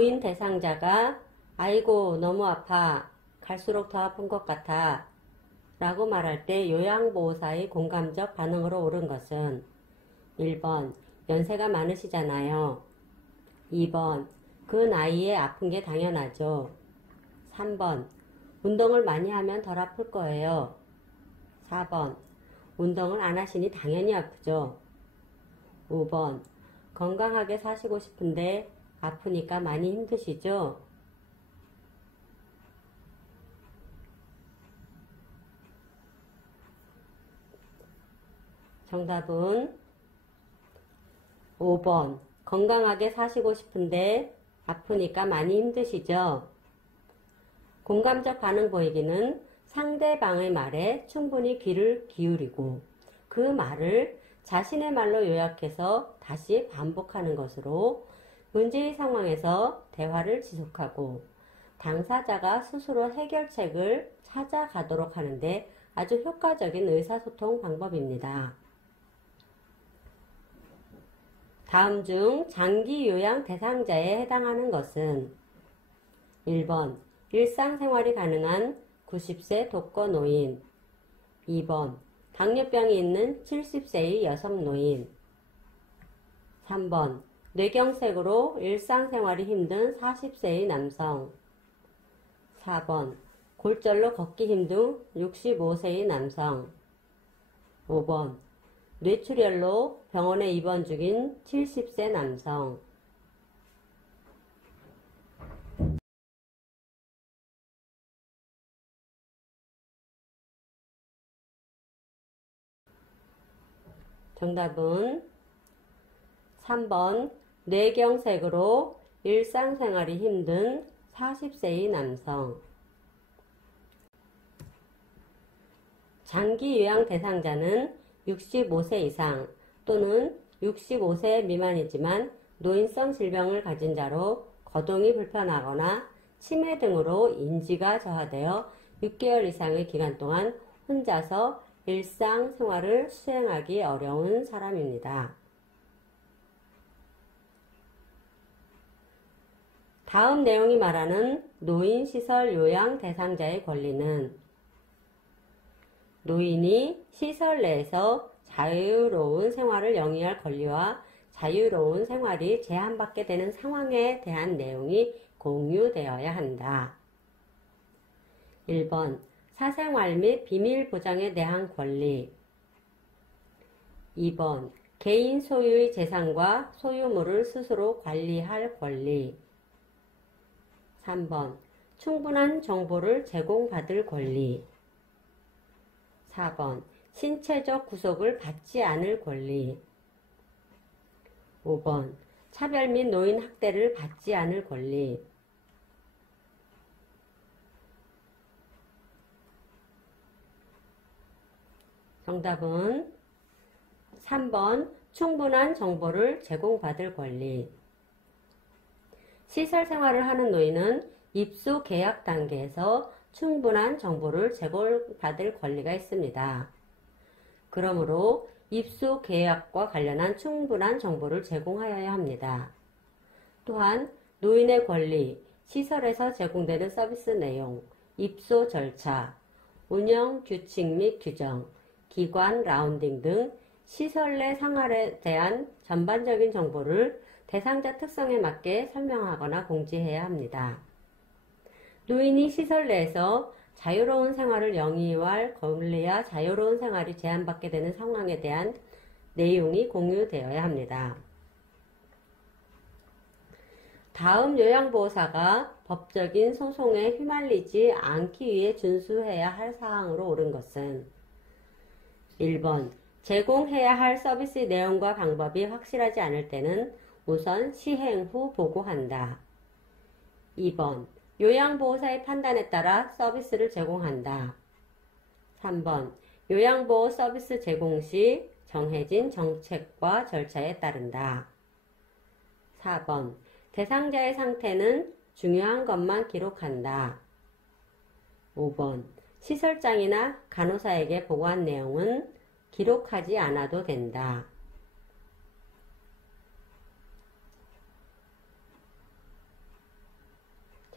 노인 대상자가 아이고 너무 아파 갈수록 더 아픈 것 같아 라고 말할 때 요양보호사의 공감적 반응으로 옳은 것은 1번 연세가 많으시잖아요. 2번 그 나이에 아픈 게 당연하죠. 3번 운동을 많이 하면 덜 아플 거예요. 4번 운동을 안 하시니 당연히 아프죠. 5번 건강하게 사시고 싶은데 아프니까 많이 힘드시죠? 정답은 5번 건강하게 사시고 싶은데 아프니까 많이 힘드시죠? 공감적 반응 보이기는 상대방의 말에 충분히 귀를 기울이고 그 말을 자신의 말로 요약해서 다시 반복하는 것으로 문제의 상황에서 대화를 지속하고 당사자가 스스로 해결책을 찾아가도록 하는데 아주 효과적인 의사소통 방법입니다. 다음 중 장기 요양 대상자에 해당하는 것은 1번 일상생활이 가능한 90세 독거노인 2번 당뇨병이 있는 70세의 여성 노인 3번 뇌경색으로 일상생활이 힘든 40세의 남성 4번 골절로 걷기 힘든 65세의 남성 5번 뇌출혈로 병원에 입원 중인 70세 남성 정답은 3번 뇌경색으로 일상생활이 힘든 40세의 남성 장기 요양 대상자는 65세 이상 또는 65세 미만이지만 노인성 질병을 가진 자로 거동이 불편하거나 치매 등으로 인지가 저하되어 6개월 이상의 기간 동안 혼자서 일상생활을 수행하기 어려운 사람입니다. 다음 내용이 말하는 노인시설 요양 대상자의 권리는 노인이 시설 내에서 자유로운 생활을 영위할 권리와 자유로운 생활이 제한받게 되는 상황에 대한 내용이 공유되어야 한다. 1번 사생활 및 비밀 보장에 대한 권리 2번 개인 소유의 재산과 소유물을 스스로 관리할 권리 3번 충분한 정보를 제공받을 권리 4번 신체적 구속을 받지 않을 권리 5번 차별 및 노인 학대를 받지 않을 권리 정답은 3번 충분한 정보를 제공받을 권리 시설 생활을 하는 노인은 입소 계약 단계에서 충분한 정보를 제공받을 권리가 있습니다. 그러므로 입소 계약과 관련한 충분한 정보를 제공하여야 합니다. 또한 노인의 권리, 시설에서 제공되는 서비스 내용, 입소 절차, 운영 규칙 및 규정, 기관 라운딩 등 시설 내 생활에 대한 전반적인 정보를 대상자 특성에 맞게 설명하거나 공지해야 합니다. 노인이 시설 내에서 자유로운 생활을 영위할 권리와 자유로운 생활이 제한받게 되는 상황에 대한 내용이 공유되어야 합니다. 다음 요양보호사가 법적인 소송에 휘말리지 않기 위해 준수해야 할 사항으로 옳은 것은 1번 제공해야 할 서비스 내용과 방법이 확실하지 않을 때는 우선 시행 후 보고한다. 2번 요양보호사의 판단에 따라 서비스를 제공한다. 3번 요양보호 서비스 제공 시 정해진 정책과 절차에 따른다. 4번 대상자의 상태는 중요한 것만 기록한다. 5번 시설장이나 간호사에게 보고한 내용은 기록하지 않아도 된다.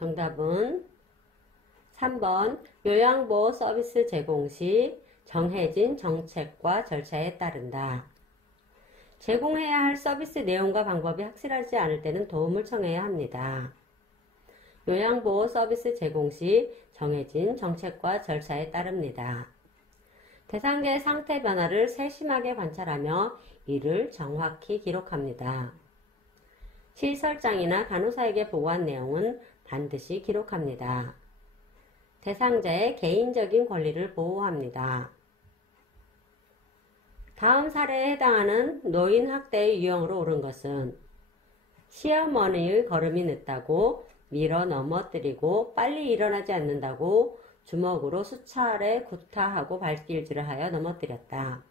정답은 3번 요양보호 서비스 제공 시 정해진 정책과 절차에 따른다. 제공해야 할 서비스 내용과 방법이 확실하지 않을 때는 도움을 청해야 합니다. 요양보호 서비스 제공 시 정해진 정책과 절차에 따릅니다. 대상자의 상태 변화를 세심하게 관찰하며 이를 정확히 기록합니다. 시설장이나 간호사에게 보고한 내용은 반드시 기록합니다. 대상자의 개인적인 권리를 보호합니다. 다음 사례에 해당하는 노인 학대의 유형으로 옳은 것은 시어머니의 걸음이 늦다고 밀어 넘어뜨리고 빨리 일어나지 않는다고 주먹으로 수차례 구타하고 발길질을 하여 넘어뜨렸다.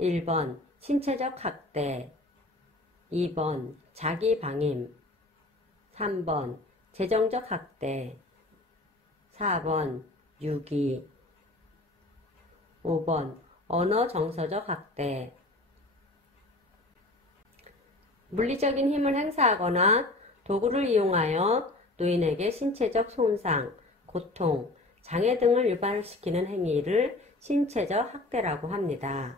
1번 신체적 학대, 2번 자기 방임, 3번 재정적 학대, 4번 유기, 5번 언어 정서적 학대. 물리적인 힘을 행사하거나 도구를 이용하여 노인에게 신체적 손상, 고통, 장애 등을 유발시키는 행위를 신체적 학대라고 합니다.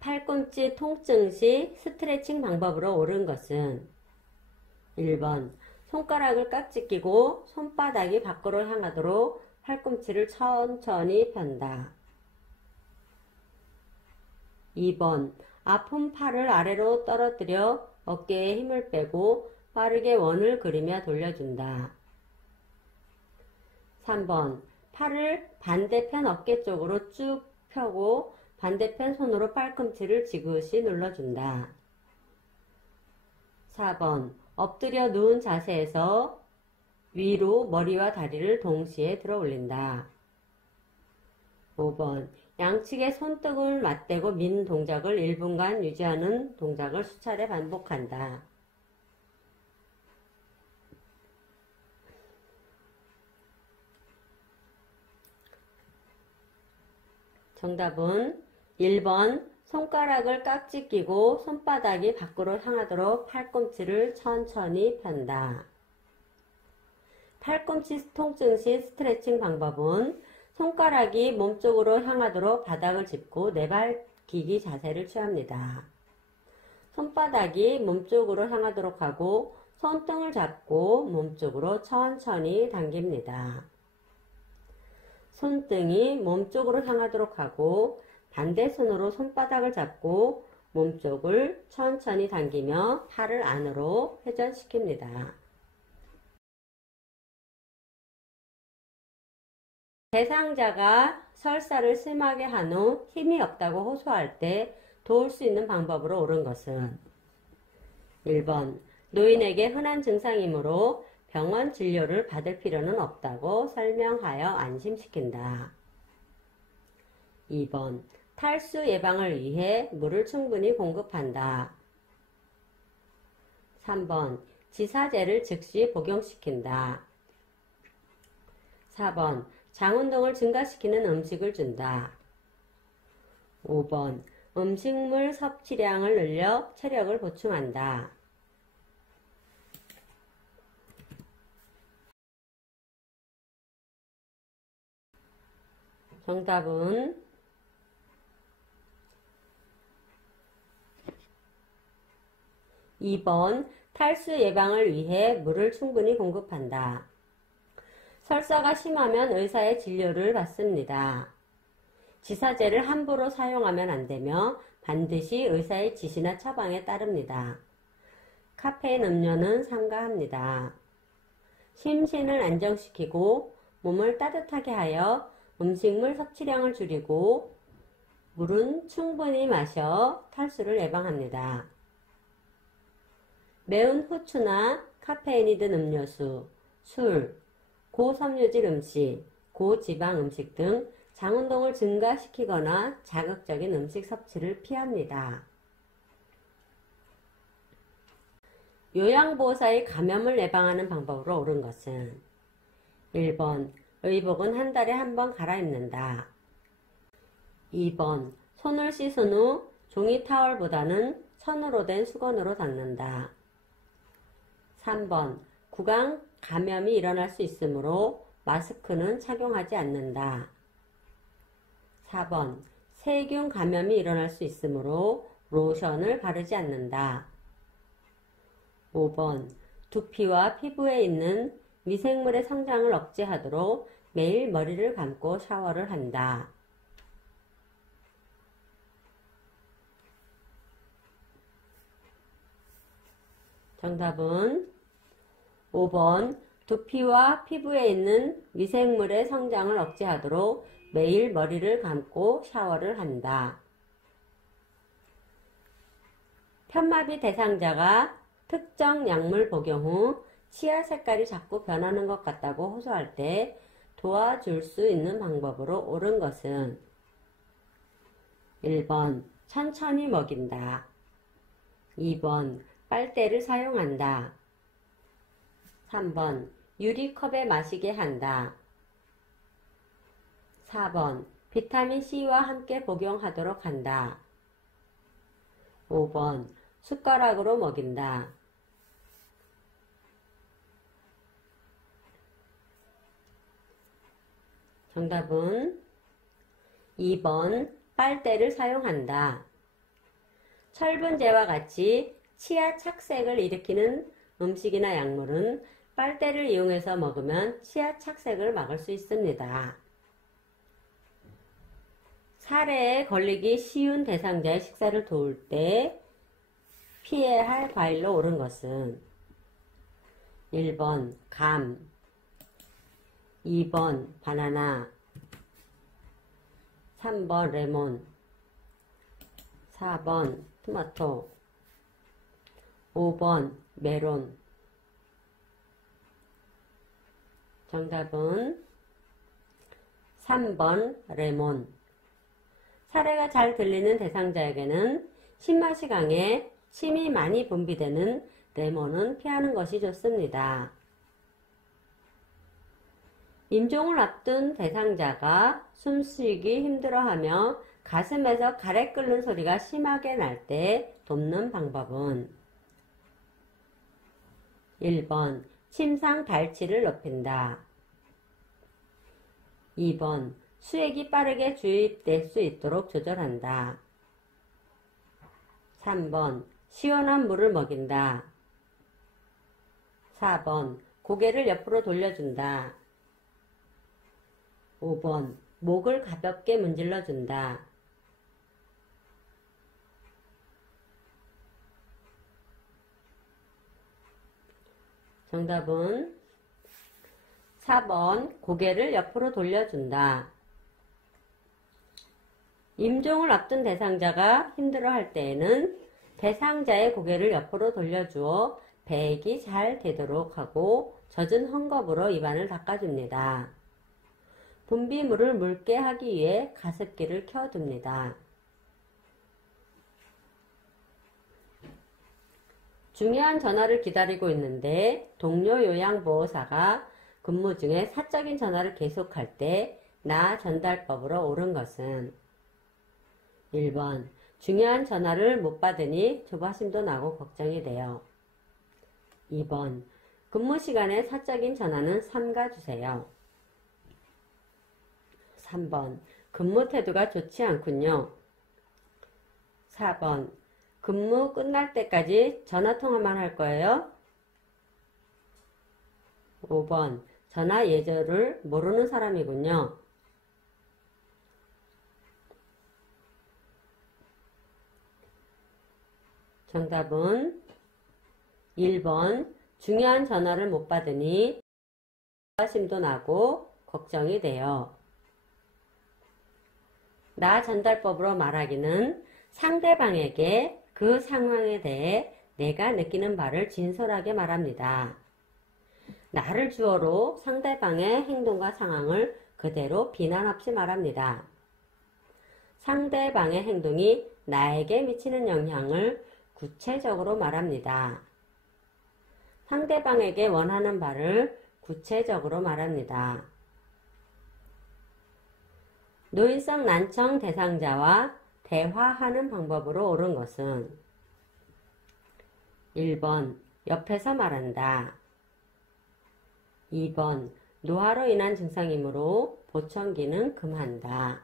팔꿈치 통증 시 스트레칭 방법으로 옳은 것은 1번 손가락을 깍지 끼고 손바닥이 밖으로 향하도록 팔꿈치를 천천히 편다. 2번 아픈 팔을 아래로 떨어뜨려 어깨에 힘을 빼고 빠르게 원을 그리며 돌려준다. 3번 팔을 반대편 어깨 쪽으로 쭉 펴고 반대편 손으로 팔꿈치를 지그시 눌러준다. 4번 엎드려 누운 자세에서 위로 머리와 다리를 동시에 들어 올린다. 5번 양측의 손등을 맞대고 민 동작을 1분간 유지하는 동작을 수차례 반복한다. 정답은 1번 손가락을 깍지 끼고 손바닥이 밖으로 향하도록 팔꿈치를 천천히 편다. 팔꿈치 통증 시 스트레칭 방법은 손가락이 몸쪽으로 향하도록 바닥을 짚고 내발기기 자세를 취합니다. 손바닥이 몸쪽으로 향하도록 하고 손등을 잡고 몸쪽으로 천천히 당깁니다. 손등이 몸쪽으로 향하도록 하고 반대 손으로 손바닥을 잡고 몸쪽을 천천히 당기며 팔을 안으로 회전시킵니다. 대상자가 설사를 심하게 한 후 힘이 없다고 호소할 때 도울 수 있는 방법으로 옳은 것은 1번 노인에게 흔한 증상이므로 병원 진료를 받을 필요는 없다고 설명하여 안심시킨다. 2번 탈수 예방을 위해 물을 충분히 공급한다. 3번 지사제를 즉시 복용시킨다. 4번 장운동을 증가시키는 음식을 준다. 5번 음식물 섭취량을 늘려 체력을 보충한다. 정답은 2번 탈수 예방을 위해 물을 충분히 공급한다. 설사가 심하면 의사의 진료를 받습니다. 지사제를 함부로 사용하면 안되며 반드시 의사의 지시나 처방에 따릅니다. 카페인 음료는 삼가합니다. 심신을 안정시키고 몸을 따뜻하게 하여 음식물 섭취량을 줄이고 물은 충분히 마셔 탈수를 예방합니다. 매운 후추나 카페인이 든 음료수, 술, 고섬유질 음식, 고지방 음식 등 장운동을 증가시키거나 자극적인 음식 섭취를 피합니다. 요양보호사의 감염을 예방하는 방법으로 옳은 것은 1번 의복은 한 달에 한 번 갈아입는다. 2번 손을 씻은 후 종이 타월보다는 천으로 된 수건으로 닦는다. 3번 구강 감염이 일어날 수 있으므로 마스크는 착용하지 않는다. 4번 세균 감염이 일어날 수 있으므로 로션을 바르지 않는다. 5번 두피와 피부에 있는 미생물의 성장을 억제하도록 매일 머리를 감고 샤워를 한다. 정답은 5번 두피와 피부에 있는 미생물의 성장을 억제하도록 매일 머리를 감고 샤워를 한다. 편마비 대상자가 특정 약물 복용 후 치아 색깔이 자꾸 변하는 것 같다고 호소할 때 도와줄 수 있는 방법으로 옳은 것은 1번 천천히 먹인다. 2번 빨대를 사용한다. 3번 유리컵에 마시게 한다. 4번 비타민C와 함께 복용하도록 한다. 5번 숟가락으로 먹인다. 정답은 2번 빨대를 사용한다. 철분제와 같이 치아 착색을 일으키는 음식이나 약물은 빨대를 이용해서 먹으면 치아 착색을 막을 수 있습니다. 사례에 걸리기 쉬운 대상자의 식사를 도울 때 피해야 할 과일로 옳은 것은 1번 감, 2번 바나나, 3번 레몬, 4번 토마토, 5번 메론. 정답은 3번 레몬. 사례가 잘 들리는 대상자에게는 신맛이 강해 침이 많이 분비되는 레몬은 피하는 것이 좋습니다. 임종을 앞둔 대상자가 숨쉬기 힘들어하며 가슴에서 가래 끓는 소리가 심하게 날 때 돕는 방법은 1번 침상 달치를 높인다. 2번 수액이 빠르게 주입될 수 있도록 조절한다. 3번 시원한 물을 먹인다. 4번 고개를 옆으로 돌려준다. 5번 목을 가볍게 문질러준다. 정답은 4번 고개를 옆으로 돌려준다. 임종을 앞둔 대상자가 힘들어할 때에는 대상자의 고개를 옆으로 돌려주어 배액이 잘 되도록 하고 젖은 헝겊으로 입안을 닦아줍니다. 분비물을 묽게 하기 위해 가습기를 켜둡니다. 중요한 전화를 기다리고 있는데 동료 요양보호사가 근무 중에 사적인 전화를 계속할 때 나 전달법으로 옳은 것은 1번 중요한 전화를 못 받으니 조바심도 나고 걱정이 돼요. 2번 근무 시간에 사적인 전화는 삼가주세요. 3번 근무 태도가 좋지 않군요. 4번 근무 끝날 때까지 전화통화만 할 거예요. 5번 전화 예절을 모르는 사람이군요. 정답은 1번 중요한 전화를 못 받으니 조바심도 나고 걱정이 돼요. 나 전달법으로 말하기는 상대방에게 그 상황에 대해 내가 느끼는 바를 진솔하게 말합니다. 나를 주어로 상대방의 행동과 상황을 그대로 비난 없이 말합니다. 상대방의 행동이 나에게 미치는 영향을 구체적으로 말합니다. 상대방에게 원하는 바를 구체적으로 말합니다. 노인성 난청 대상자와 대화하는 방법으로 옳은 것은 1번 옆에서 말한다. 2번 노화로 인한 증상이므로 보청기는 금한다.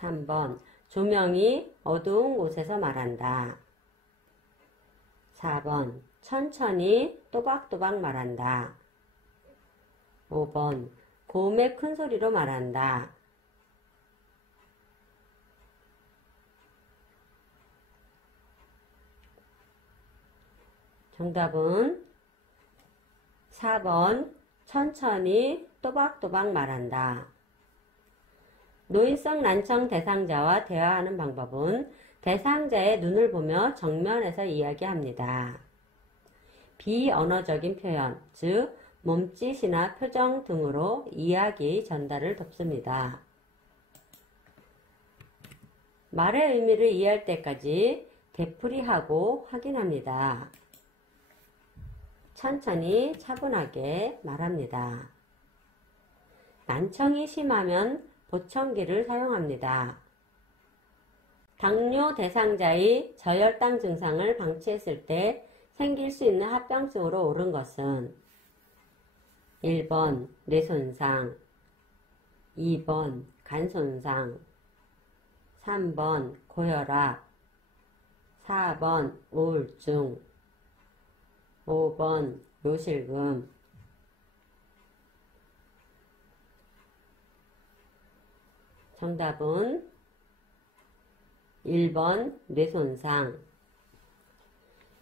3번 조명이 어두운 곳에서 말한다. 4번 천천히 또박또박 말한다. 5번 고음의 큰 소리로 말한다. 정답은 4번 천천히 또박또박 말한다. 노인성 난청 대상자와 대화하는 방법은 대상자의 눈을 보며 정면에서 이야기합니다. 비언어적인 표현, 즉 몸짓이나 표정 등으로 이야기 전달을 돕습니다. 말의 의미를 이해할 때까지 되풀이하고 확인합니다. 천천히 차분하게 말합니다. 난청이 심하면 보청기를 사용합니다. 당뇨 대상자의 저혈당 증상을 방치했을 때 생길 수 있는 합병증으로 옳은 것은 1번 뇌손상, 2번 간손상, 3번 고혈압, 4번 우울증, 5번 요실금. 정답은 1번 뇌손상.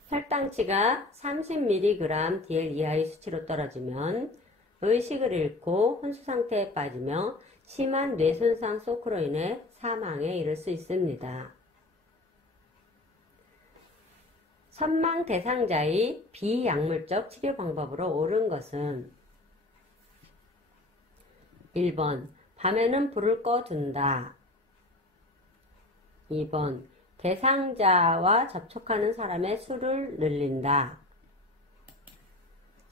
혈당치가 30mg/dl 이하의 수치로 떨어지면 의식을 잃고 혼수상태에 빠지며 심한 뇌손상 쇼크로 인해 사망에 이를 수 있습니다. 선망 대상자의 비약물적 치료 방법으로 옳은 것은 1번 밤에는 불을 꺼둔다. 2번 대상자와 접촉하는 사람의 수를 늘린다.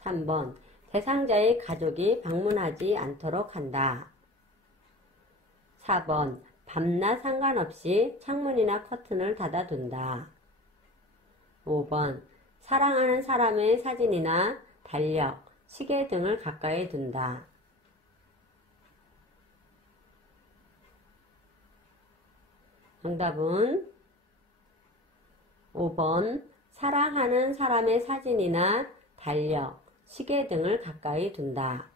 3번 대상자의 가족이 방문하지 않도록 한다. 4번 밤낮 상관없이 창문이나 커튼을 닫아둔다. 5번 사랑하는 사람의 사진이나 달력, 시계 등을 가까이 둔다. 정답은 5번 사랑하는 사람의 사진이나 달력, 시계 등을 가까이 둔다.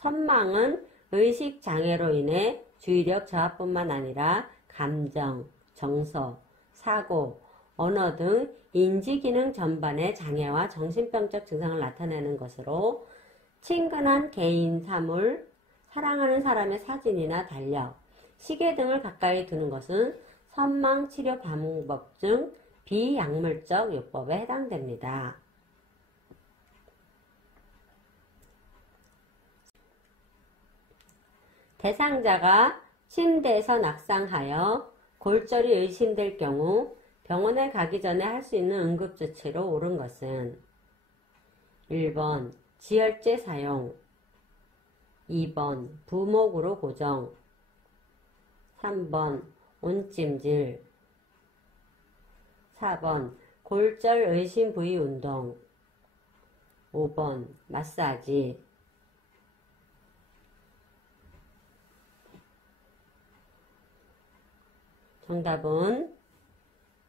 선망은 의식장애로 인해 주의력 저하뿐만 아니라 감정, 정서, 사고, 언어 등 인지기능 전반의 장애와 정신병적 증상을 나타내는 것으로 친근한 개인 사물, 사랑하는 사람의 사진이나 달력, 시계 등을 가까이 두는 것은 선망 치료 방법 중 비약물적 요법에 해당됩니다. 대상자가 침대에서 낙상하여 골절이 의심될 경우 병원에 가기 전에 할 수 있는 응급조치로 옳은 것은 1번 지혈제 사용, 2번 부목으로 고정, 3번 온찜질, 4번 골절 의심 부위 운동, 5번 마사지. 정답은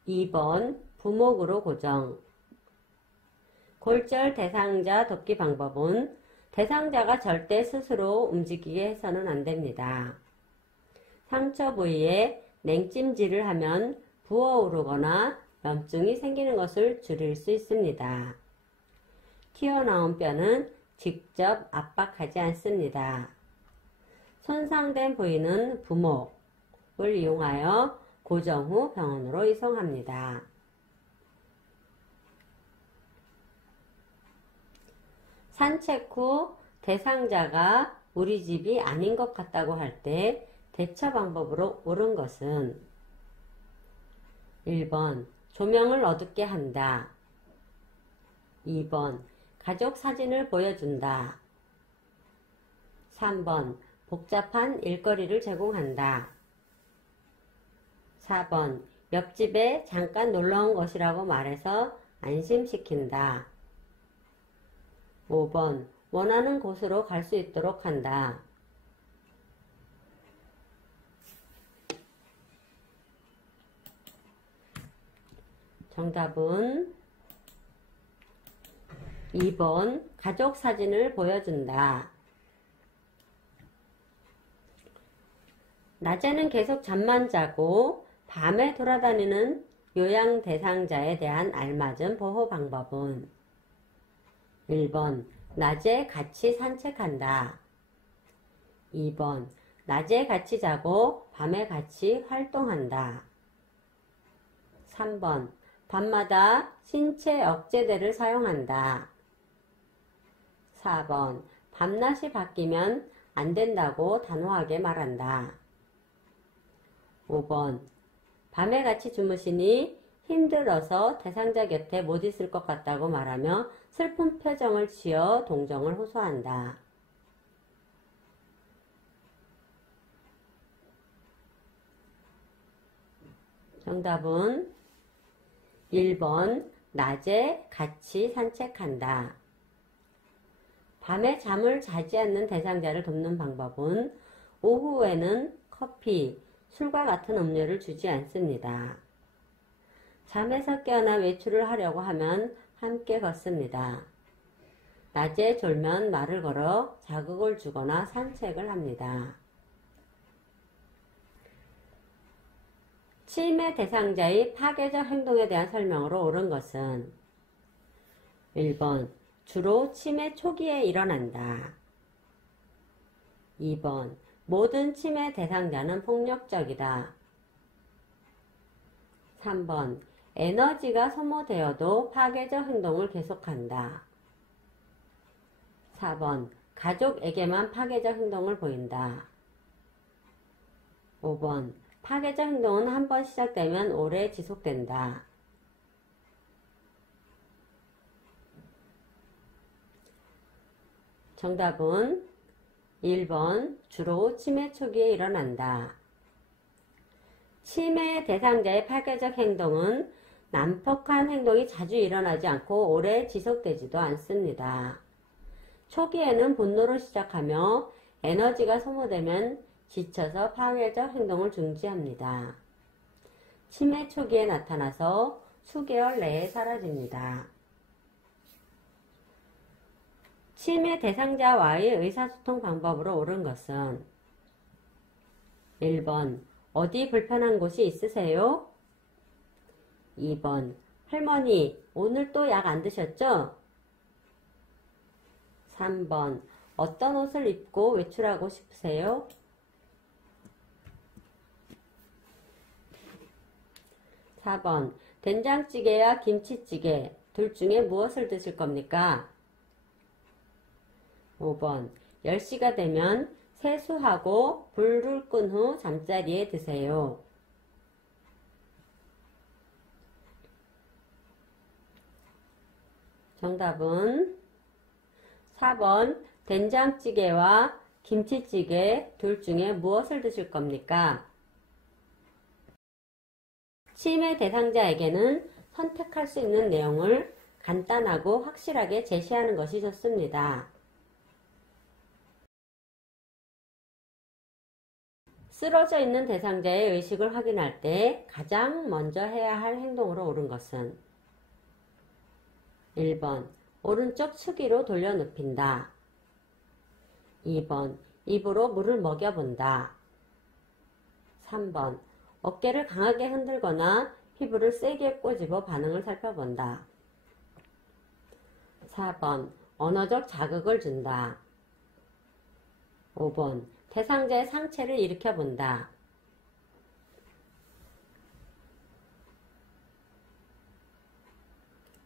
2번 부목으로 고정. 골절 대상자 돕기 방법은 대상자가 절대 스스로 움직이게 해서는 안 됩니다. 상처 부위에 냉찜질을 하면 부어오르거나 염증이 생기는 것을 줄일 수 있습니다. 튀어나온 뼈는 직접 압박하지 않습니다. 손상된 부위는 부목을 이용하여 고정 후 병원으로 이송합니다. 산책 후 대상자가 우리 집이 아닌 것 같다고 할 때 대처 방법으로 옳은 것은 1번 조명을 어둡게 한다. 2번 가족 사진을 보여준다. 3번 복잡한 일거리를 제공한다. 4번 옆집에 잠깐 놀러 온 것이라고 말해서 안심시킨다. 5번 원하는 곳으로 갈 수 있도록 한다. 정답은 2번 가족 사진을 보여준다. 낮에는 계속 잠만 자고 밤에 돌아다니는 요양 대상자에 대한 알맞은 보호 방법은 1번 낮에 같이 산책한다. 2번 낮에 같이 자고 밤에 같이 활동한다. 3번 밤마다 신체 억제대를 사용한다. 4번 밤낮이 바뀌면 안 된다고 단호하게 말한다. 5번 밤에 같이 주무시니 힘들어서 대상자 곁에 못 있을 것 같다고 말하며 슬픈 표정을 지어 동정을 호소한다. 정답은 1번 낮에 같이 산책한다. 밤에 잠을 자지 않는 대상자를 돕는 방법은 오후에는 커피, 술과 같은 음료를 주지 않습니다. 잠에서 깨어나 외출을 하려고 하면 함께 걷습니다. 낮에 졸면 말을 걸어 자극을 주거나 산책을 합니다. 치매 대상자의 파괴적 행동에 대한 설명으로 옳은 것은 1번 주로 치매 초기에 일어난다. 2번 모든 치매 대상자는 폭력적이다. 3번 에너지가 소모되어도 파괴적 행동을 계속한다. 4번 가족에게만 파괴적 행동을 보인다. 5번 파괴적 행동은 한 번 시작되면 오래 지속된다. 정답은 1번 주로 치매 초기에 일어난다. 치매 대상자의 파괴적 행동은 난폭한 행동이 자주 일어나지 않고 오래 지속되지도 않습니다. 초기에는 분노로 시작하며 에너지가 소모되면 지쳐서 파괴적 행동을 중지합니다. 치매 초기에 나타나서 수개월 내에 사라집니다. 치매 대상자와의 의사소통 방법으로 옳은 것은 1번 어디 불편한 곳이 있으세요? 2번 할머니 오늘 또 약 안 드셨죠? 3번 어떤 옷을 입고 외출하고 싶으세요? 4번 된장찌개와 김치찌개 둘 중에 무엇을 드실 겁니까? 5번 10시가 되면 세수하고 불을 끈 후 잠자리에 드세요. 정답은 4번 된장찌개와 김치찌개 둘 중에 무엇을 드실 겁니까? 치매 대상자에게는 선택할 수 있는 내용을 간단하고 확실하게 제시하는 것이 좋습니다. 쓰러져 있는 대상자의 의식을 확인할 때 가장 먼저 해야 할 행동으로 옳은 것은 1번 오른쪽 측위로 돌려 눕힌다. 2번 입으로 물을 먹여본다. 3번 어깨를 강하게 흔들거나 피부를 세게 꼬집어 반응을 살펴본다. 4번 언어적 자극을 준다. 5번 대상자의 상체를 일으켜본다.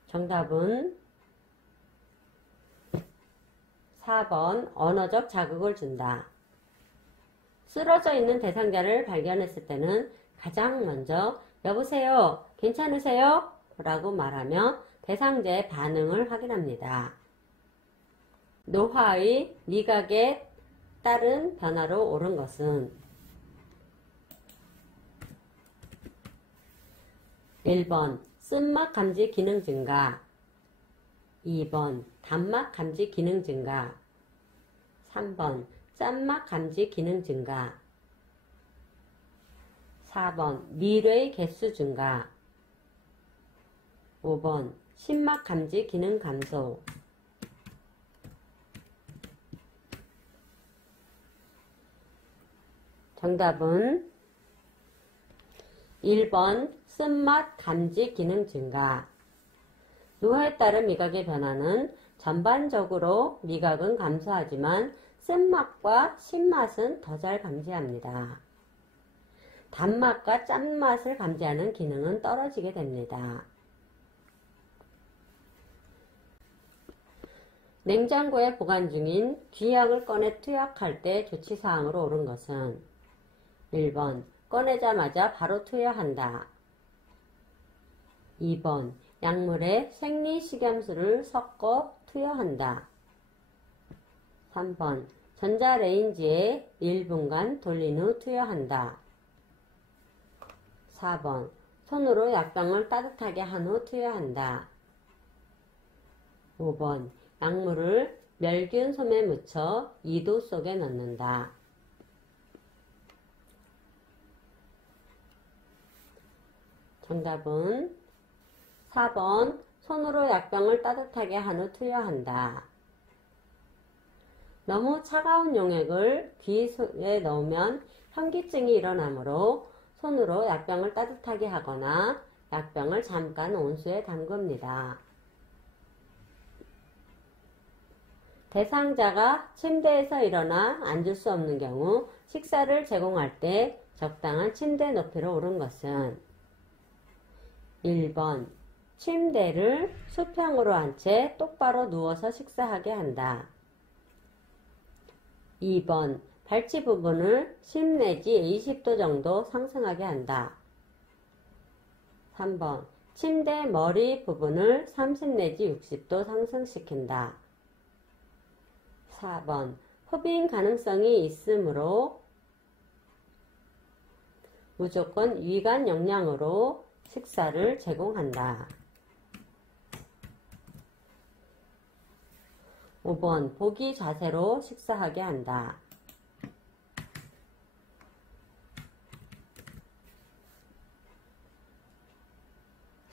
정답은 4번 언어적 자극을 준다. 쓰러져 있는 대상자를 발견했을 때는 가장 먼저 여보세요, 괜찮으세요? 라고 말하며 대상자의 반응을 확인합니다. 노화의 미각에 따른 변화로 옳은 것은 1번 쓴맛 감지 기능 증가, 2번 단맛 감지 기능 증가, 3번 짠맛 감지 기능 증가, 4번 미뢰 개수 증가, 5번 신맛 감지 기능 감소. 정답은 1번 쓴맛 감지 기능 증가. 노화에 따른 미각의 변화는 전반적으로 미각은 감소하지만 쓴맛과 신맛은 더 잘 감지합니다. 단맛과 짠맛을 감지하는 기능은 떨어지게 됩니다. 냉장고에 보관 중인 귀약을 꺼내 투약할 때 조치사항으로 옳은 것은 1번 꺼내자마자 바로 투여한다. 2번 약물에 생리식염수를 섞어 투여한다. 3번 전자레인지에 1분간 돌린 후 투여한다. 4번 손으로 약병을 따뜻하게 한 후 투여한다. 5번 약물을 멸균 솜에 묻혀 이도 속에 넣는다. 정답은 4번 손으로 약병을 따뜻하게 한 후 투여한다. 너무 차가운 용액을 귀에 넣으면 현기증이 일어나므로 손으로 약병을 따뜻하게 하거나 약병을 잠깐 온수에 담급니다. 대상자가 침대에서 일어나 앉을 수 없는 경우 식사를 제공할 때 적당한 침대 높이로 옳은 것은 1번 침대를 수평으로 한 채 똑바로 누워서 식사하게 한다. 2번 발치 부분을 10 내지 20도 정도 상승하게 한다. 3번 침대 머리 부분을 30 내지 60도 상승시킨다. 4번 흡인 가능성이 있으므로 무조건 위관 용량으로 식사를 제공한다. 5번 보기 자세로 식사하게 한다.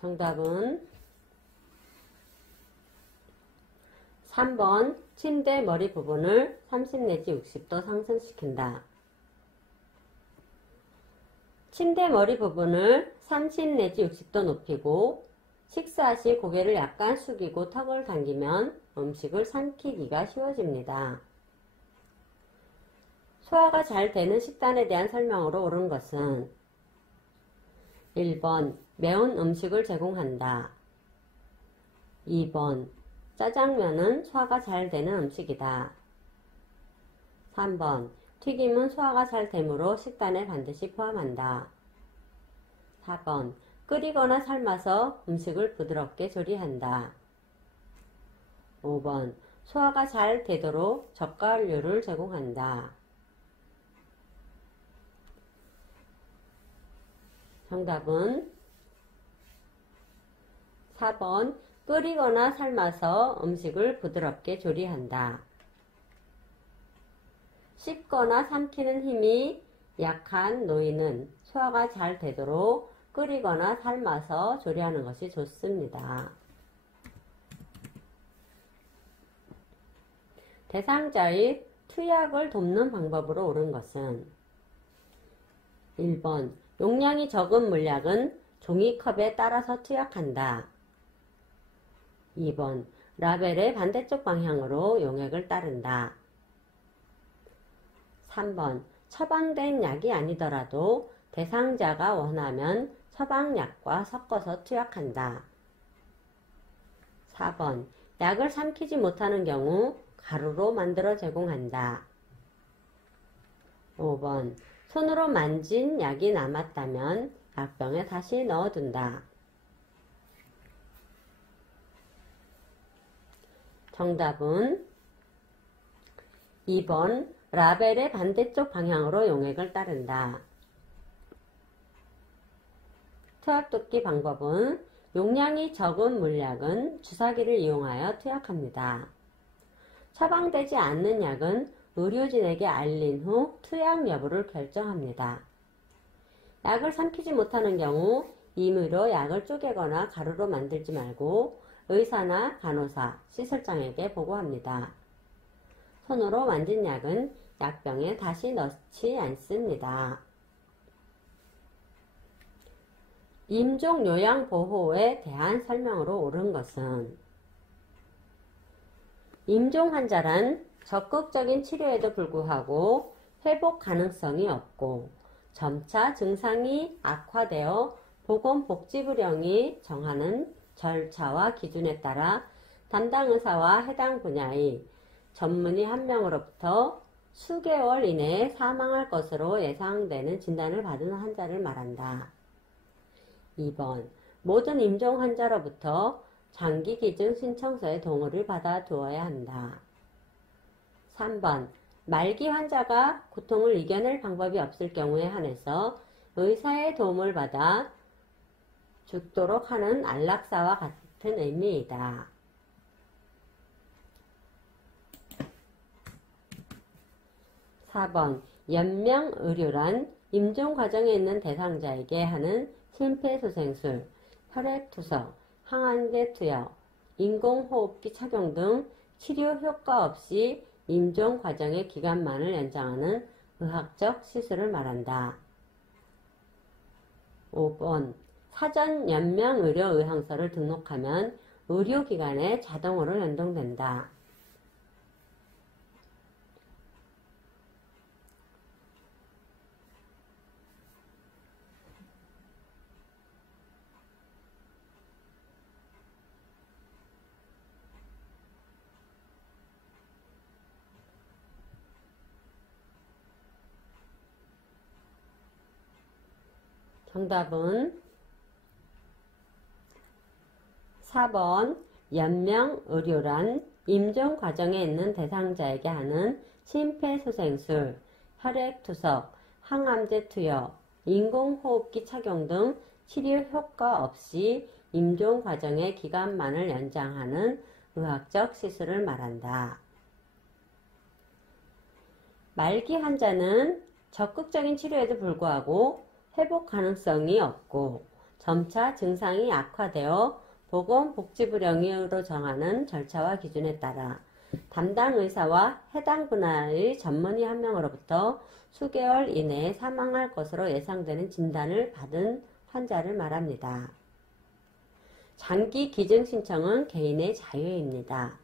정답은 3번 침대 머리 부분을 30 내지 60도 상승시킨다. 침대 머리 부분을 30 내지 60도 높이고 식사 시 고개를 약간 숙이고 턱을 당기면 음식을 삼키기가 쉬워집니다. 소화가 잘 되는 식단에 대한 설명으로 옳은 것은 1번 매운 음식을 제공한다. 2번 짜장면은 소화가 잘 되는 음식이다. 3번 튀김은 소화가 잘 되므로 식단에 반드시 포함한다. 4번 끓이거나 삶아서 음식을 부드럽게 조리한다. 5번 소화가 잘 되도록 젓갈류를 제공한다. 정답은 4번 끓이거나 삶아서 음식을 부드럽게 조리한다. 씹거나 삼키는 힘이 약한 노인은 소화가 잘 되도록 끓이거나 삶아서 조리하는 것이 좋습니다. 대상자의 투약을 돕는 방법으로 옳은 것은 1번 용량이 적은 물약은 종이컵에 따라서 투약한다. 2번 라벨의 반대쪽 방향으로 용액을 따른다. 3번 처방된 약이 아니더라도 대상자가 원하면 처방약과 섞어서 투약한다. 4번 약을 삼키지 못하는 경우 가루로 만들어 제공한다. 5번 손으로 만진 약이 남았다면 약병에 다시 넣어둔다. 정답은 2번 라벨의 반대쪽 방향으로 용액을 따른다. 투약독기 방법은 용량이 적은 물약은 주사기를 이용하여 투약합니다. 처방되지 않는 약은 의료진에게 알린 후 투약 여부를 결정합니다. 약을 삼키지 못하는 경우 임의로 약을 쪼개거나 가루로 만들지 말고 의사나 간호사, 시설장에게 보고합니다. 손으로 만진 약은 약병에 다시 넣지 않습니다. 임종 요양보호에 대한 설명으로 옳은 것은 임종 환자란 적극적인 치료에도 불구하고 회복 가능성이 없고 점차 증상이 악화되어 보건복지부령이 정하는 절차와 기준에 따라 담당 의사와 해당 분야의 전문의 한 명으로부터 수개월 이내에 사망할 것으로 예상되는 진단을 받은 환자를 말한다. 2번. 모든 임종 환자로부터 장기기증 신청서의 동의를 받아 두어야 한다. 3번. 말기 환자가 고통을 이겨낼 방법이 없을 경우에 한해서 의사의 도움을 받아 죽도록 하는 안락사와 같은 의미이다. 4번. 연명의료란 임종 과정에 있는 대상자에게 하는 심폐소생술, 혈액투석, 항암제 투여, 인공호흡기 착용 등 치료 효과 없이 임종 과정의 기간만을 연장하는 의학적 시술을 말한다. 5번. 사전 연명의료의향서를 등록하면 의료기관에 자동으로 연동된다. 정답은 4번. 연명의료란 임종 과정에 있는 대상자에게 하는 심폐소생술, 혈액투석, 항암제 투여, 인공호흡기 착용 등 치료 효과 없이 임종 과정의 기간만을 연장하는 의학적 시술을 말한다. 말기 환자는 적극적인 치료에도 불구하고 회복 가능성이 없고 점차 증상이 악화되어 보건복지부령으로 정하는 절차와 기준에 따라 담당 의사와 해당 분야의 전문의 한 명으로부터 수개월 이내에 사망할 것으로 예상되는 진단을 받은 환자를 말합니다. 장기 기증 신청은 개인의 자유입니다.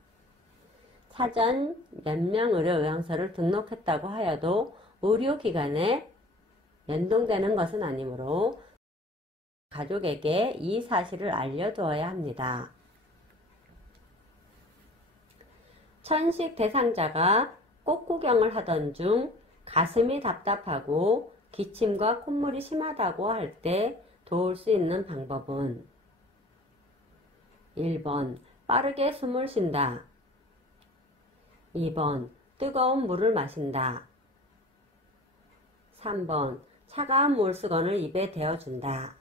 사전 연명의료의향서를 등록했다고 하여도 의료기관에 연동되는 것은 아니므로 가족에게 이 사실을 알려두어야 합니다. 천식 대상자가 꽃구경을 하던 중 가슴이 답답하고 기침과 콧물이 심하다고 할 때 도울 수 있는 방법은 1번. 빠르게 숨을 쉰다. 2번. 뜨거운 물을 마신다. 3번. 차가운 물수건을 입에 대어준다.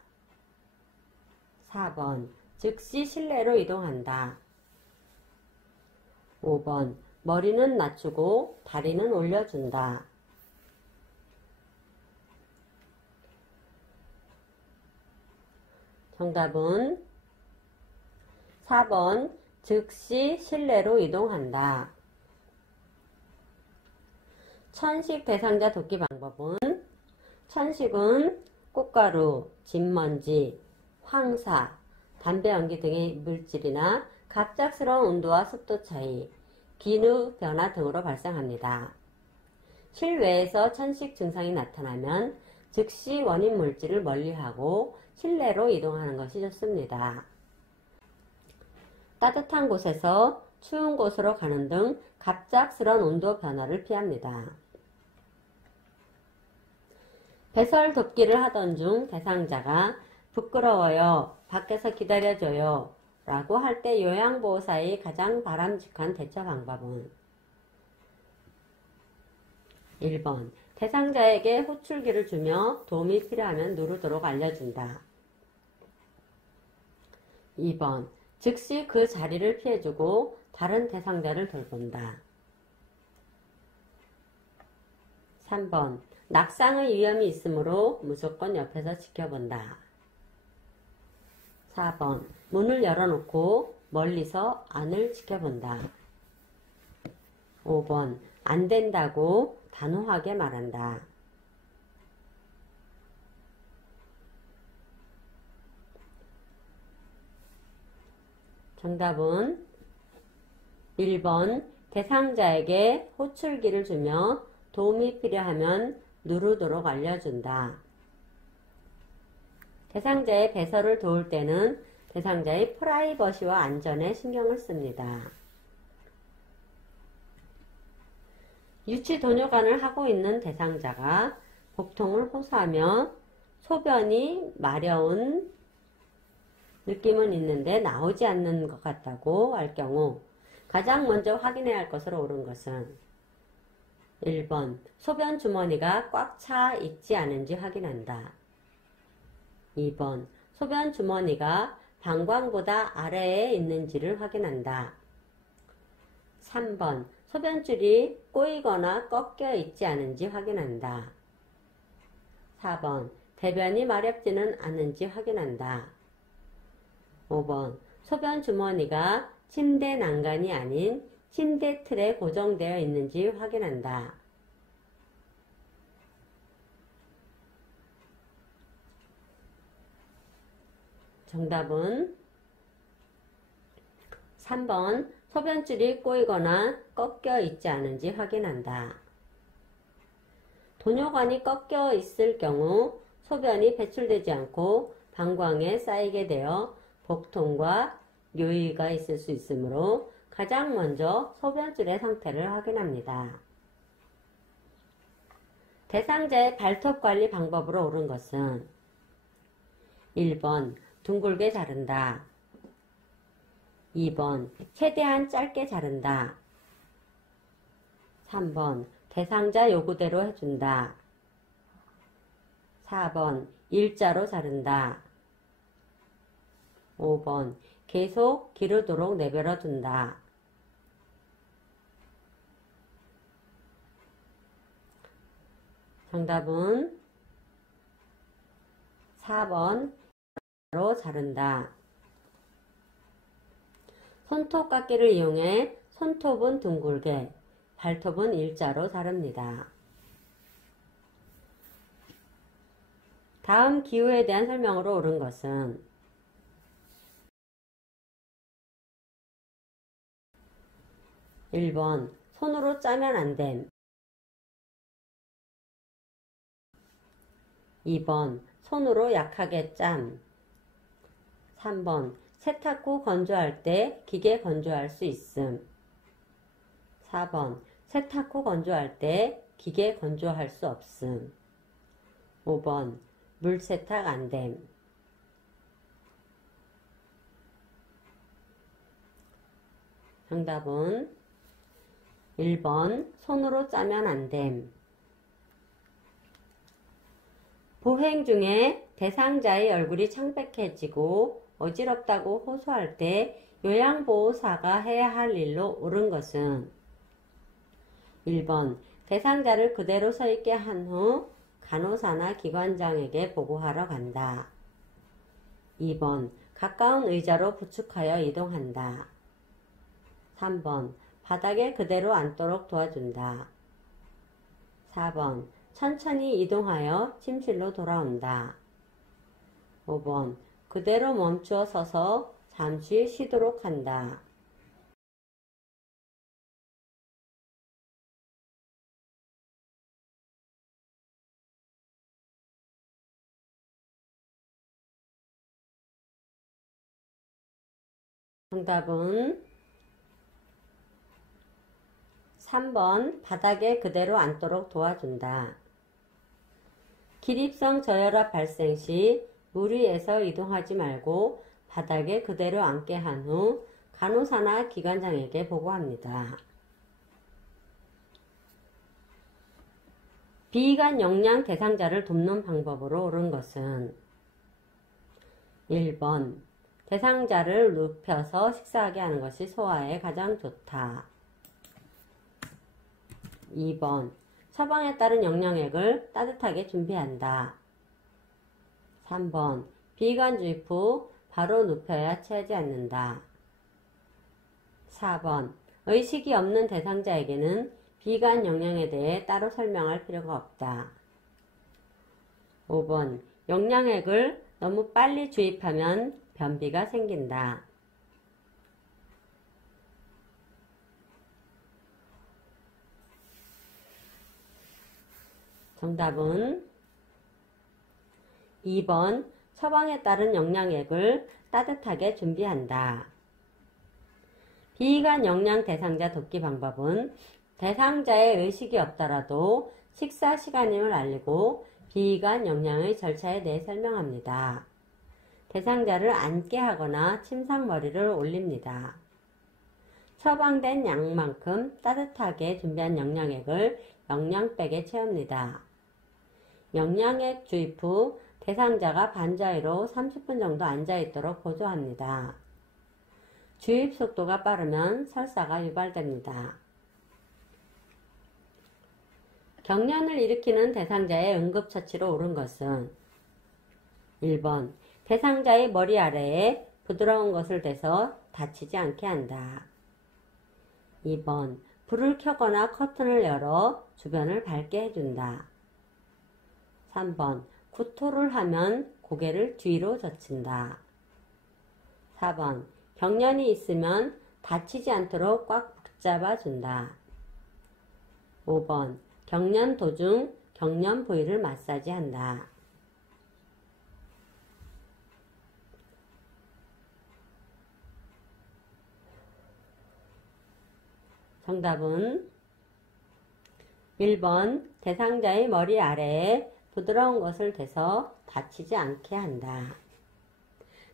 4번. 즉시 실내로 이동한다. 5번. 머리는 낮추고 다리는 올려준다. 정답은 4번. 즉시 실내로 이동한다. 천식 대상자 돕기 방법은 천식은 꽃가루, 진먼지, 황사, 담배 연기 등의 물질이나 갑작스러운 온도와 습도 차이, 기후 변화 등으로 발생합니다. 실외에서 천식 증상이 나타나면 즉시 원인 물질을 멀리하고 실내로 이동하는 것이 좋습니다. 따뜻한 곳에서 추운 곳으로 가는 등 갑작스러운 온도 변화를 피합니다. 배설 돕기를 하던 중 대상자가 부끄러워요, 밖에서 기다려줘요 라고 할 때 요양보호사의 가장 바람직한 대처 방법은 1번. 대상자에게 호출기를 주며 도움이 필요하면 누르도록 알려준다. 2번. 즉시 그 자리를 피해주고 다른 대상자를 돌본다. 3번. 낙상의 위험이 있으므로 무조건 옆에서 지켜본다. 4번. 문을 열어놓고 멀리서 안을 지켜본다. 5번. 안 된다고 단호하게 말한다. 정답은 1번. 대상자에게 호출기를 주며 도움이 필요하면 누르도록 알려준다. 대상자의 배설을 도울 때는 대상자의 프라이버시와 안전에 신경을 씁니다. 유치 도뇨관을 하고 있는 대상자가 복통을 호소하며 소변이 마려운 느낌은 있는데 나오지 않는 것 같다고 할 경우 가장 먼저 확인해야 할 것으로 옳은 것은 1번. 소변 주머니가 꽉 차 있지 않은지 확인한다. 2번. 소변 주머니가 방광보다 아래에 있는지를 확인한다. 3번. 소변줄이 꼬이거나 꺾여 있지 않은지 확인한다. 4번. 대변이 마렵지는 않은지 확인한다. 5번. 소변 주머니가 침대 난간이 아닌 침대 틀에 고정되어 있는지 확인한다. 정답은 3번. 소변줄이 꼬이거나 꺾여 있지 않은지 확인한다. 도뇨관이 꺾여 있을 경우 소변이 배출되지 않고 방광에 쌓이게 되어 복통과 요의가 있을 수 있으므로 가장 먼저 소변줄의 상태를 확인합니다. 대상자의 발톱 관리 방법으로 옳은 것은 1번. 둥글게 자른다. 2번. 최대한 짧게 자른다. 3번. 대상자 요구대로 해준다. 4번. 일자로 자른다. 5번. 계속 기르도록 내버려 둔다. 정답은 4번. 로 자른다. 손톱깎이를 이용해 손톱은 둥글게, 발톱은 일자로 자릅니다. 다음 기호에 대한 설명으로 옳은 것은 1번. 손으로 짜면 안 됨. 2번. 손으로 약하게 짬. 3번. 세탁 후 건조할 때 기계 건조할 수 있음. 4번. 세탁 후 건조할 때 기계 건조할 수 없음. 5번. 물 세탁 안 됨. 정답은 1번. 손으로 짜면 안 됨. 보행 중에 대상자의 얼굴이 창백해지고 어지럽다고 호소할 때 요양보호사가 해야 할 일로 옳은 것은 1번. 대상자를 그대로 서 있게 한 후 간호사나 기관장에게 보고하러 간다. 2번. 가까운 의자로 부축하여 이동한다. 3번. 바닥에 그대로 앉도록 도와준다. 4번. 천천히 이동하여 침실로 돌아온다. 5번. 그대로 멈추어 서서 잠시 쉬도록 한다. 정답은 3번. 바닥에 그대로 앉도록 도와준다. 기립성 저혈압 발생 시 물 위에서 이동하지 말고 바닥에 그대로 앉게 한 후 간호사나 기관장에게 보고합니다. 비이관 역량 대상자를 돕는 방법으로 옳은 것은 1번. 대상자를 눕혀서 식사하게 하는 것이 소화에 가장 좋다. 2번. 처방에 따른 영양액을 따뜻하게 준비한다. 3번. 비관 주입 후 바로 눕혀야 체하지 않는다. 4번. 의식이 없는 대상자에게는 비관 영양에 대해 따로 설명할 필요가 없다. 5번. 영양액을 너무 빨리 주입하면 변비가 생긴다. 정답은 2번. 처방에 따른 영양액을 따뜻하게 준비한다. 비관 영양 대상자 돕기 방법은 대상자의 의식이 없더라도 식사 시간임을 알리고 비관 영양의 절차에 대해 설명합니다. 대상자를 앉게 하거나 침상머리를 올립니다. 처방된 양만큼 따뜻하게 준비한 영양액을 영양백에 채웁니다. 영양액 주입 후 대상자가 반자위로 30분 정도 앉아있도록 보조합니다. 주입 속도가 빠르면 설사가 유발됩니다. 경련을 일으키는 대상자의 응급처치로 옳은 것은 1번. 대상자의 머리 아래에 부드러운 것을 대서 다치지 않게 한다. 2번. 불을 켜거나 커튼을 열어 주변을 밝게 해준다. 3번. 구토를 하면 고개를 뒤로 젖힌다. 4번. 경련이 있으면 다치지 않도록 꽉 붙잡아 준다. 5번. 경련 도중 경련 부위를 마사지한다. 정답은 1번. 대상자의 머리 아래에 부드러운 것을 대서 다치지 않게 한다.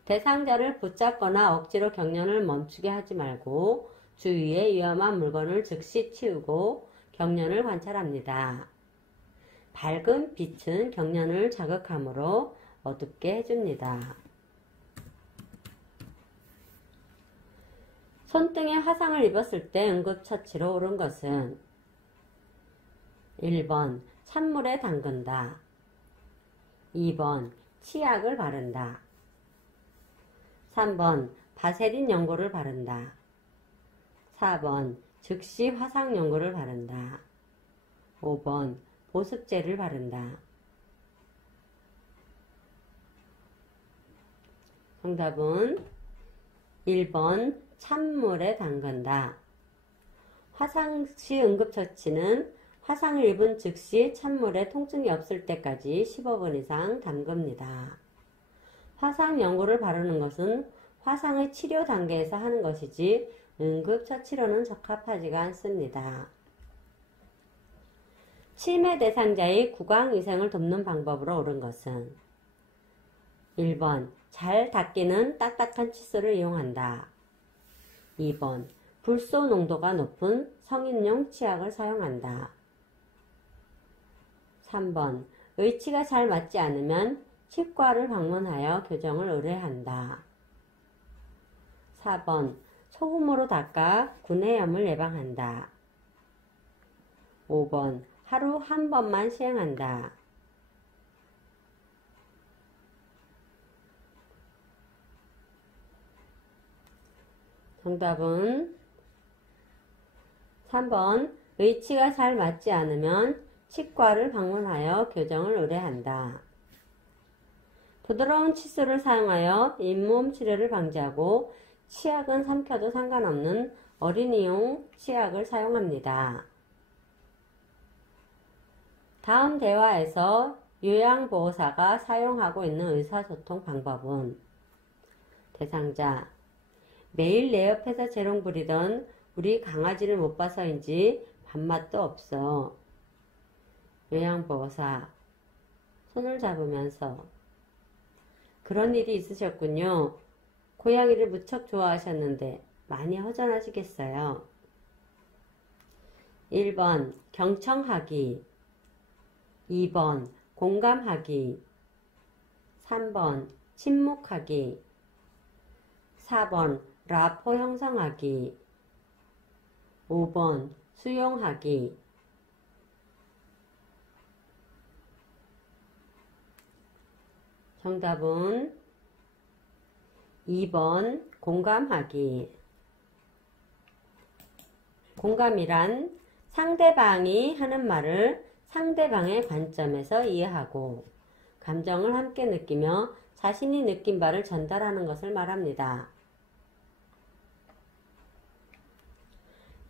대상자를 붙잡거나 억지로 경련을 멈추게 하지 말고 주위에 위험한 물건을 즉시 치우고 경련을 관찰합니다. 밝은 빛은 경련을 자극하므로 어둡게 해줍니다. 손등에 화상을 입었을 때 응급처치로 옳은 것은 1번. 찬물에 담근다. 2번. 치약을 바른다. 3번. 바세린 연고를 바른다. 4번. 즉시 화상 연고를 바른다. 5번. 보습제를 바른다. 정답은 1번. 찬물에 담근다. 화상 시 응급처치는 화상을 입은 즉시 찬물에 통증이 없을 때까지 15분 이상 담급니다. 화상 연고를 바르는 것은 화상의 치료 단계에서 하는 것이지 응급처치로는 적합하지가 않습니다. 치매 대상자의 구강위생을 돕는 방법으로 옳은 것은 1번. 잘 닦이는 딱딱한 칫솔을 이용한다. 2번. 불소 농도가 높은 성인용 치약을 사용한다. 3번. 의치가 잘 맞지 않으면 치과를 방문하여 교정을 의뢰한다. 4번. 소금으로 닦아 구내염을 예방한다. 5번. 하루 한 번만 시행한다. 정답은 3번. 의치가 잘 맞지 않으면 치과를 방문하여 교정을 의뢰한다. 부드러운 칫솔을 사용하여 잇몸 치료를 방지하고 치약은 삼켜도 상관없는 어린이용 치약을 사용합니다. 다음 대화에서 요양보호사가 사용하고 있는 의사소통 방법은 대상자. 매일 내 옆에서 재롱 부리던 우리 강아지를 못 봐서인지 밥맛도 없어. 요양보호사. 손을 잡으면서 그런 일이 있으셨군요. 고양이를 무척 좋아하셨는데 많이 허전하시겠어요. 1번. 경청하기. 2번. 공감하기. 3번. 침묵하기. 4번 라포 형성하기. 5번 수용하기. 정답은 2번 공감하기. 공감이란 상대방이 하는 말을 상대방의 관점에서 이해하고 감정을 함께 느끼며 자신이 느낀 바를 전달하는 것을 말합니다.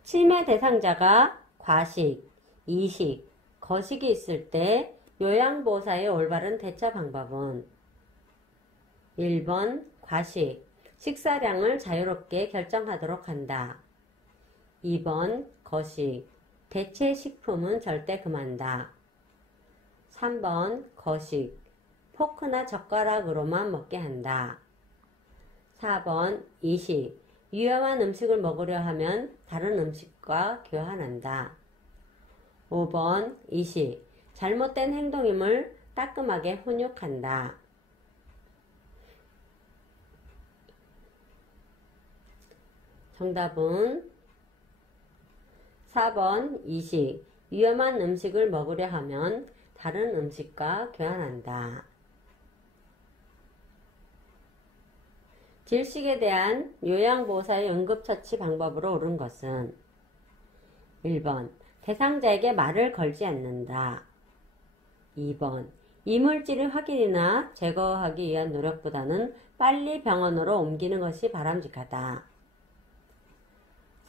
침해 대상자가 과식, 이식, 거식이 있을 때 요양보호사의 올바른 대처 방법은 1번 과식, 식사량을 자유롭게 결정하도록 한다. 2번 거식, 대체 식품은 절대 금한다. 3번 거식, 포크나 젓가락으로만 먹게 한다. 4번 이식, 위험한 음식을 먹으려 하면 다른 음식과 교환한다. 5번 이식, 잘못된 행동임을 따끔하게 훈육한다. 정답은 4번 이식, 위험한 음식을 먹으려 하면 다른 음식과 교환한다. 질식에 대한 요양보호사의 응급처치 방법으로 옳은 것은 1번 대상자에게 말을 걸지 않는다. 2번 이물질의 확인이나 제거하기 위한 노력보다는 빨리 병원으로 옮기는 것이 바람직하다.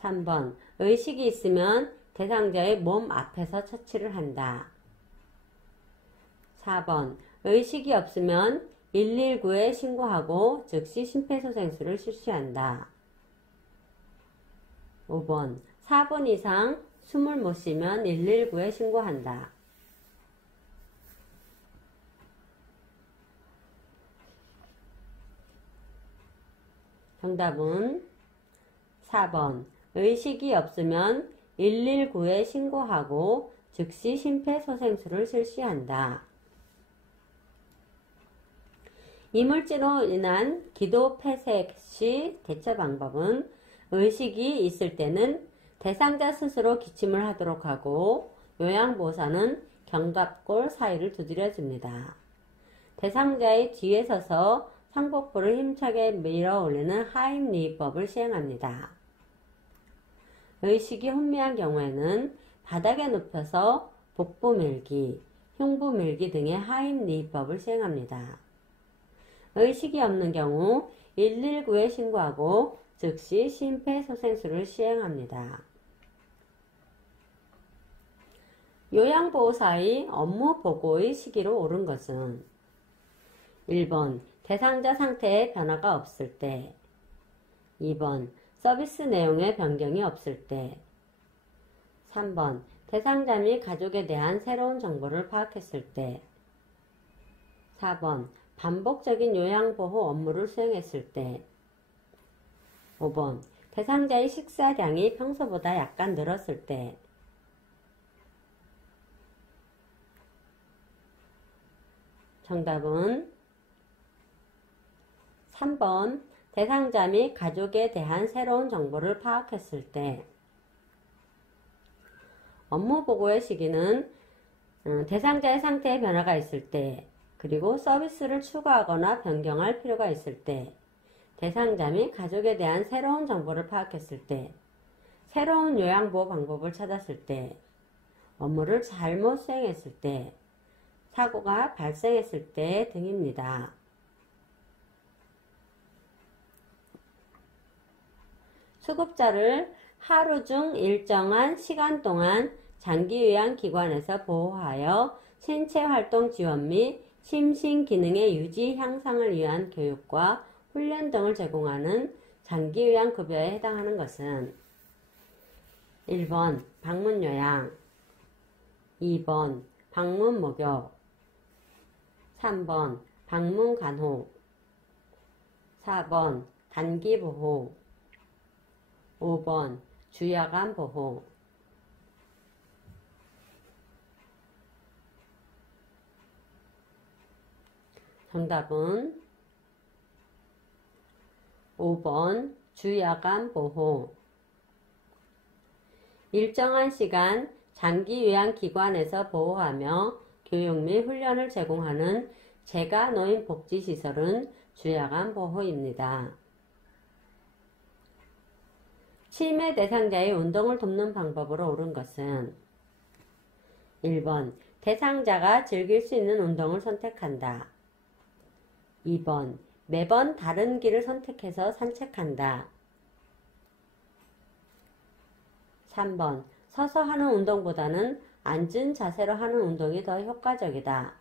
3번 의식이 있으면 대상자의 몸 앞에서 처치를 한다. 4번 의식이 없으면 119에 신고하고 즉시 심폐소생술을 실시한다. 5번 4분 이상 숨을 못 쉬면 119에 신고한다. 정답은 4번 의식이 없으면 119에 신고하고 즉시 심폐소생술을 실시한다. 이물질로 인한 기도 폐색 시 대처 방법은 의식이 있을 때는 대상자 스스로 기침을 하도록 하고 요양보호사는 견갑골 사이를 두드려줍니다. 대상자의 뒤에 서서 상복부를 힘차게 밀어 올리는 하임리히법을 시행합니다. 의식이 혼미한 경우에는 바닥에 눕혀서 복부 밀기, 흉부 밀기 등의 하임리히법을 시행합니다. 의식이 없는 경우 119에 신고하고 즉시 심폐소생술을 시행합니다. 요양보호사의 업무 보고의 시기로 옳은 것은 1번 대상자 상태에 변화가 없을 때 2번 서비스 내용의 변경이 없을 때 3번 대상자 및 가족에 대한 새로운 정보를 파악했을 때 4번 반복적인 요양보호 업무를 수행했을 때 5번 대상자의 식사량이 평소보다 약간 늘었을 때 정답은 3번 대상자 및 가족에 대한 새로운 정보를 파악했을 때. 업무 보고의 시기는 대상자의 상태에 변화가 있을 때, 그리고 서비스를 추가하거나 변경할 필요가 있을 때, 대상자 및 가족에 대한 새로운 정보를 파악했을 때, 새로운 요양보호 방법을 찾았을 때, 업무를 잘못 수행했을 때, 사고가 발생했을 때 등입니다. 수급자를 하루 중 일정한 시간 동안 장기요양기관에서 보호하여 신체활동 지원 및 심신기능의 유지 향상을 위한 교육과 훈련 등을 제공하는 장기요양급여에 해당하는 것은 1번 방문요양, 2번 방문목욕, 3번 방문간호, 4번 단기보호, 5번 주야간보호. 정답은 5번 주야간 보호. 일정한 시간 장기 요양기관에서 보호하며 교육 및 훈련을 제공하는 재가 노인 복지시설은 주야간 보호입니다. 치매 대상자의 운동을 돕는 방법으로 옳은 것은 1번 대상자가 즐길 수 있는 운동을 선택한다. 2번 매번 다른 길을 선택해서 산책한다. 3번 서서 하는 운동보다는 앉은 자세로 하는 운동이 더 효과적이다.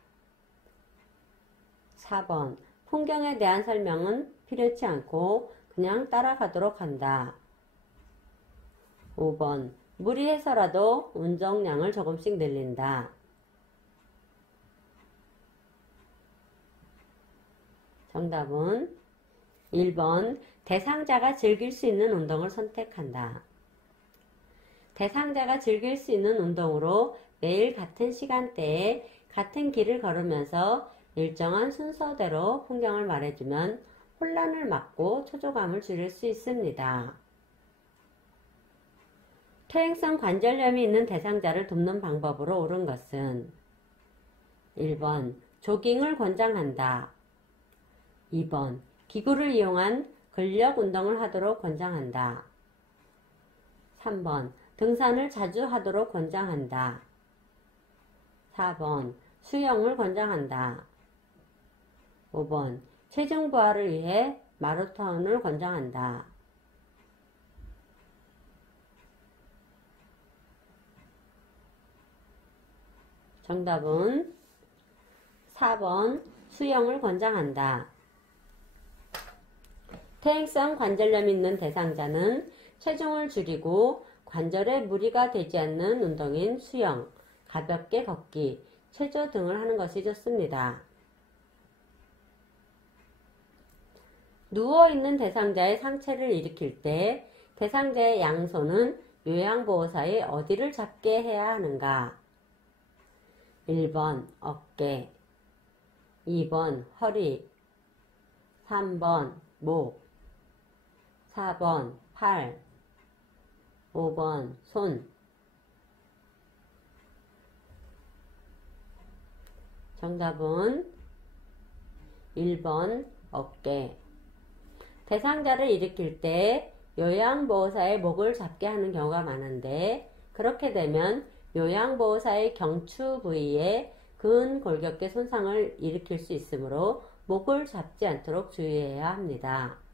4번 풍경에 대한 설명은 필요치 않고 그냥 따라가도록 한다. 5번 무리해서라도 운동량을 조금씩 늘린다. 정답은 1번 대상자가 즐길 수 있는 운동을 선택한다. 대상자가 즐길 수 있는 운동으로 매일 같은 시간대에 같은 길을 걸으면서 일정한 순서대로 풍경을 말해주면 혼란을 막고 초조감을 줄일 수 있습니다. 퇴행성 관절염이 있는 대상자를 돕는 방법으로 옳은 것은 1번 조깅을 권장한다. 2번 기구를 이용한 근력 운동을 하도록 권장한다. 3번 등산을 자주 하도록 권장한다. 4번 수영을 권장한다. 5번 체중 부하를 위해 마라톤을 권장한다. 정답은 4번 수영을 권장한다. 퇴행성 관절염이 있는 대상자는 체중을 줄이고 관절에 무리가 되지 않는 운동인 수영, 가볍게 걷기, 체조 등을 하는 것이 좋습니다. 누워있는 대상자의 상체를 일으킬 때 대상자의 양손은 요양보호사의 어디를 잡게 해야 하는가? 1번 어깨, 2번 허리, 3번 목, 4번 팔, 5번 손. 정답은 1번 어깨. 대상자를 일으킬 때 요양보호사의 목을 잡게 하는 경우가 많은데 그렇게 되면 요양보호사의 경추 부위에 근골격계 손상을 일으킬 수 있으므로 목을 잡지 않도록 주의해야 합니다.